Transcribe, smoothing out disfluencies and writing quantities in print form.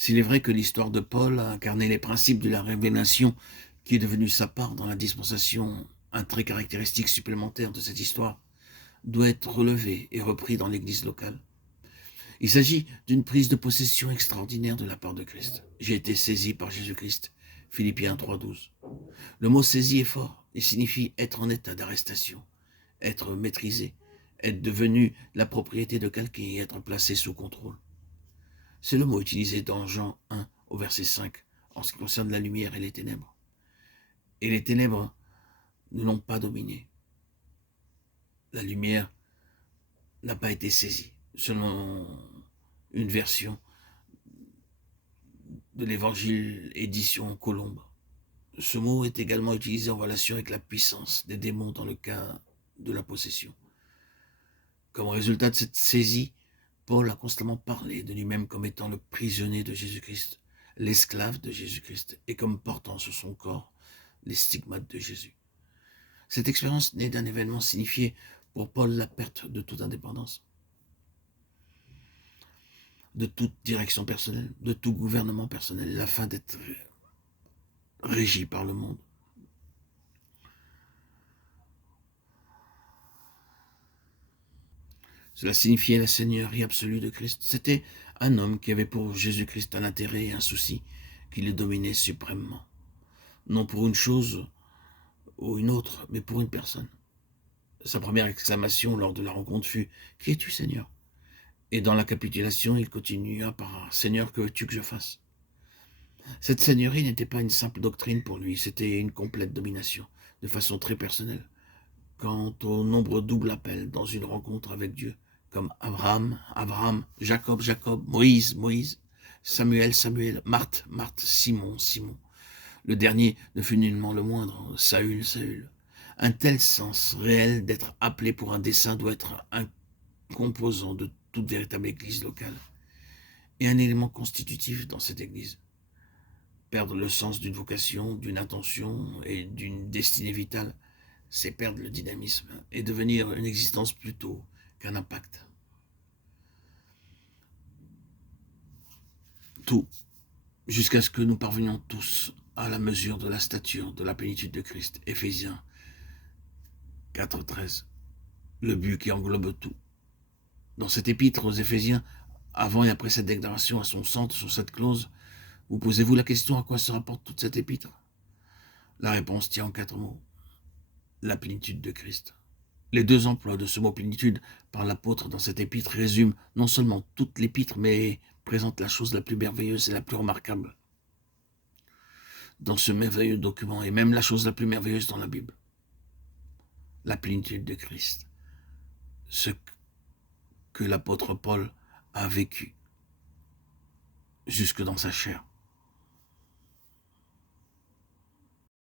S'il est vrai que l'histoire de Paul a incarné les principes de la révélation qui est devenue sa part dans la dispensation, un trait caractéristique supplémentaire de cette histoire doit être relevé et repris dans l'Église locale. Il s'agit d'une prise de possession extraordinaire de la part de Christ. J'ai été saisi par Jésus-Christ. Philippiens 3,12. Le mot saisi est fort. Il signifie être en état d'arrestation, être maîtrisé, être devenu la propriété de quelqu'un et être placé sous contrôle. C'est le mot utilisé dans Jean 1 au verset 5 en ce qui concerne la lumière et les ténèbres. Et les ténèbres ne l'ont pas dominé. La lumière n'a pas été saisie. Selon une version de l'évangile édition Colombe. Ce mot est également utilisé en relation avec la puissance des démons dans le cas de la possession. Comme résultat de cette saisie, Paul a constamment parlé de lui-même comme étant le prisonnier de Jésus-Christ, l'esclave de Jésus-Christ, et comme portant sur son corps les stigmates de Jésus. Cette expérience naît d'un événement signifié pour Paul la perte de toute indépendance, de toute direction personnelle, de tout gouvernement personnel, la fin d'être régi par le monde. Cela signifiait la seigneurie absolue de Christ. C'était un homme qui avait pour Jésus-Christ un intérêt et un souci qui le dominait suprêmement. Non pour une chose ou une autre, mais pour une personne. Sa première exclamation lors de la rencontre fut « Qui es-tu, Seigneur ?» Et dans la capitulation, il continua par « Seigneur, que veux-tu que je fasse ?» Cette seigneurie n'était pas une simple doctrine pour lui, c'était une complète domination, de façon très personnelle. Quant au nombre double appel dans une rencontre avec Dieu, comme Abraham, Abraham, Jacob, Jacob, Moïse, Moïse, Samuel, Samuel, Marthe, Marthe, Simon, Simon. Le dernier ne fut nullement le moindre, Saül, Saül. Un tel sens réel d'être appelé pour un dessein doit être un composant de toute véritable église locale et un élément constitutif dans cette église. Perdre le sens d'une vocation, d'une intention et d'une destinée vitale, c'est perdre le dynamisme et devenir une existence plutôt qu'un impact. Tout, jusqu'à ce que nous parvenions tous à la mesure de la stature de la plénitude de Christ. Éphésiens 4,13. Le but qui englobe tout. Dans cet épître aux Éphésiens, avant et après cette déclaration à son centre sur cette clause, vous posez-vous la question à quoi se rapporte toute cette épître? La réponse tient en 4 mots. La plénitude de Christ. Les 2 emplois de ce mot plénitude par l'apôtre dans cette épître résument non seulement toute l'épître, mais présentent la chose la plus merveilleuse et la plus remarquable dans ce merveilleux document, et même la chose la plus merveilleuse dans la Bible. La plénitude de Christ. Ce que l'apôtre Paul a vécu jusque dans sa chair.